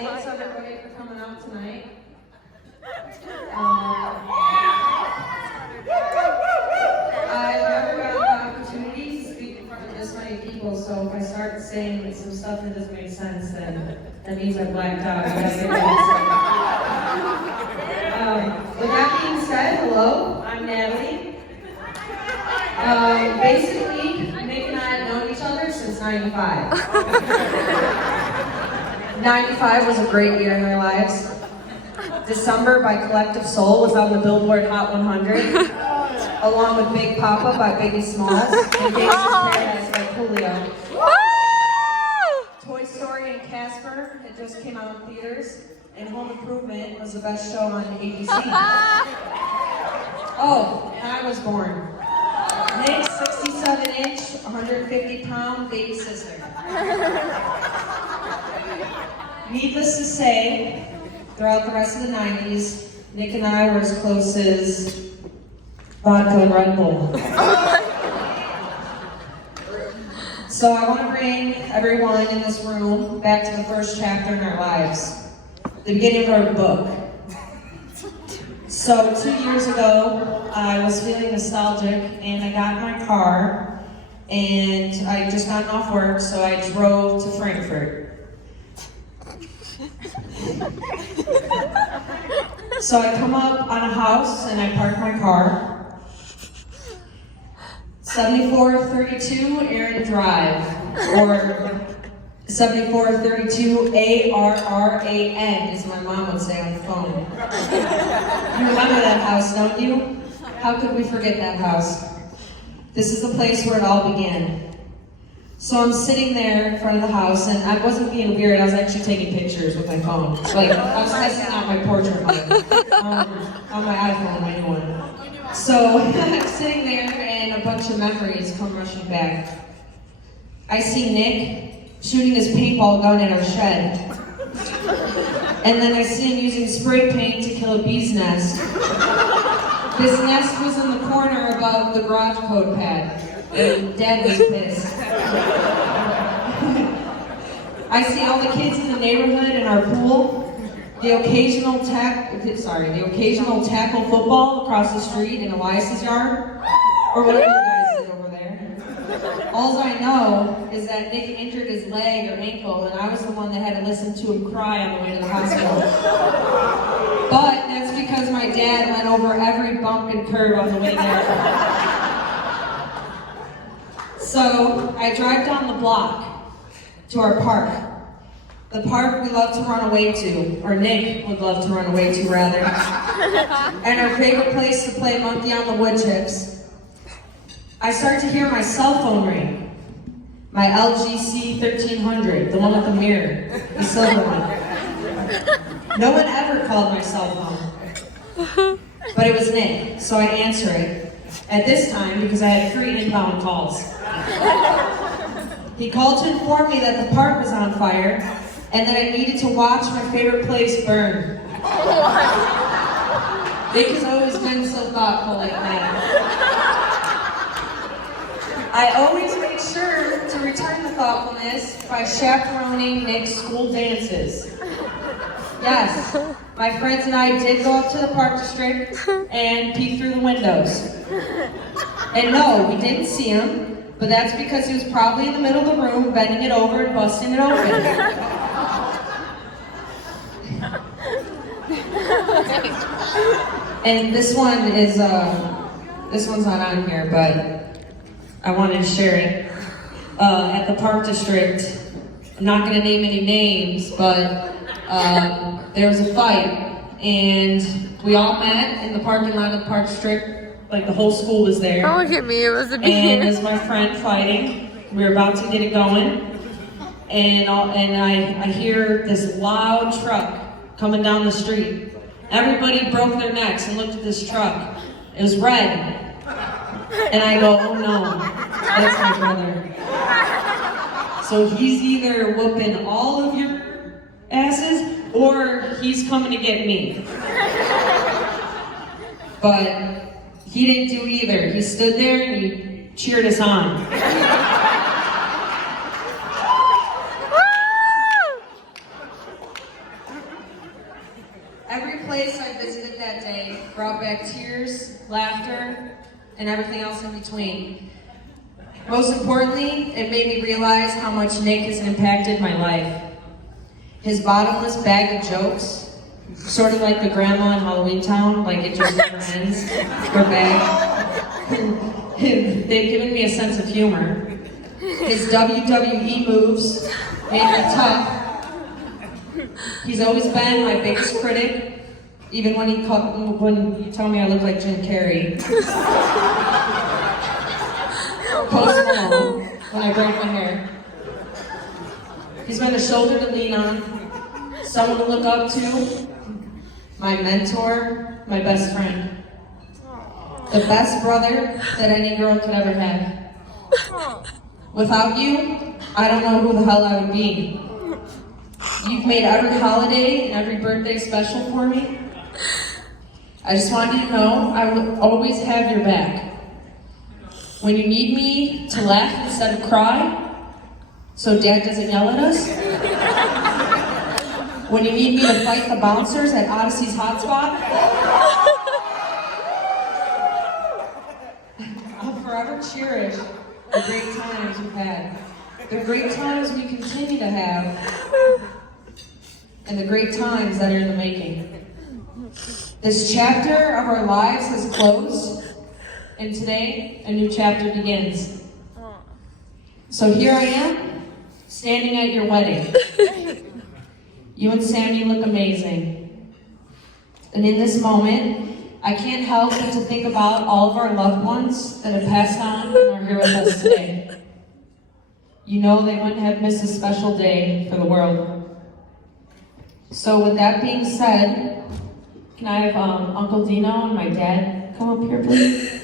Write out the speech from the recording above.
Thanks everybody for coming out tonight. I've never gotten the opportunity to speak in front of this many people, so if I start saying some stuff that doesn't make sense, then that means I blacked out. I gotta get with that being said, hello, I'm Natalie. Basically, Nick and I have known each other since '95. 95 was a great year in our lives. December by Collective Soul was on the Billboard Hot 100, along with Big Papa by Biggie Smalls and Gangsta's Paradise by Coolio. Toy Story and Casper had just came out in theaters, and Home Improvement was the best show on ABC. Oh, and I was born. Nick's 67-inch, 150-pound baby sister. Needless to say, throughout the rest of the 90s, Nick and I were as close as vodka and Red Bull. So I want to bring everyone in this room back to the first chapter in our lives, the beginning of our book. So 2 years ago, I was feeling nostalgic and I got in my car and I just gotten off work, so I drove to Frankfurt. So I come up on a house and I park my car. 7432 Aaron Drive, or 7432 ARRAN, as my mom would say on the phone. You remember that house, don't you? How could we forget that house? This is the place where it all began. So I'm sitting there in front of the house, and I wasn't being weird, I was actually taking pictures with my phone. Like, I was testing out my portrait mode on my iPhone, my new one. So I'm sitting there, and a bunch of memories come rushing back. I see Nick shooting his paintball gun at our shed. And then I see him using spray paint to kill a bee's nest. This nest was in the corner above the garage code pad. And Dad was pissed. I see all the kids in the neighborhood in our pool. The occasional tackle football across the street in Elias's yard, or whatever you guys did over there. All I know is that Nick injured his leg or ankle, and I was the one that had to listen to him cry on the way to the hospital. But that's because my dad went over every bump and curve on the way there. So I drive down the block to our park. The park we love to run away to, or Nick would love to run away to rather. And our favorite place to play monkey on the wood chips. I start to hear my cell phone ring. My LG C1300, the one with the mirror, the silver one. No one ever called my cell phone. But it was Nick, so I answer it. At this time, because I had 3 inbound calls. He called to inform me that the park was on fire and that I needed to watch my favorite place burn. Nick has always been so thoughtful like that. I always make sure to return the thoughtfulness by chaperoning Nick's school dances. Yes, my friends and I did go up to the park district and peek through the windows. And no, we didn't see him, but that's because he was probably in the middle of the room, bending it over and busting it open. And this one's not on here, but I wanted to share it. At the park district, I'm not going to name any names, but there was a fight, and we all met in the parking lot of the park district. Like the whole school was there. Don't look at me, it was a bee. And there's my friend fighting. We were about to get it going. And I hear this loud truck coming down the street. Everybody broke their necks and looked at this truck. It was red. And I go, oh no, that's my brother. So he's either whooping all of your asses or he's coming to get me. But he didn't do either. He stood there and he cheered us on. place I visited that day brought back tears, laughter, and everything else in between. Most importantly, it made me realize how much Nick has impacted my life. His bottomless bag of jokes, sort of like the grandma in Halloween Town, like it just never ends, her bag. They've given me a sense of humor. His WWE moves made me tough. He's always been my biggest critic, even when you tell me I look like Jim Carrey. Post Malone, when I braid my hair. He's been a shoulder to lean on, someone to look up to, my mentor, my best friend. The best brother that any girl could ever have. Without you, I don't know who the hell I would be. You've made every holiday and every birthday special for me. I just wanted you to know I will always have your back. When you need me to laugh instead of cry, so Dad doesn't yell at us. When you need me to fight the bouncers at Odyssey's hotspot, I'll forever cherish the great times we've had, the great times we continue to have, and the great times that are in the making. This chapter of our lives has closed, and today a new chapter begins. So here I am, standing at your wedding. You and Sammy look amazing. And in this moment, I can't help but to think about all of our loved ones that have passed on and are here with us today. You know they wouldn't have missed a special day for the world. So with that being said, can I have Uncle Dino and my dad come up here, please?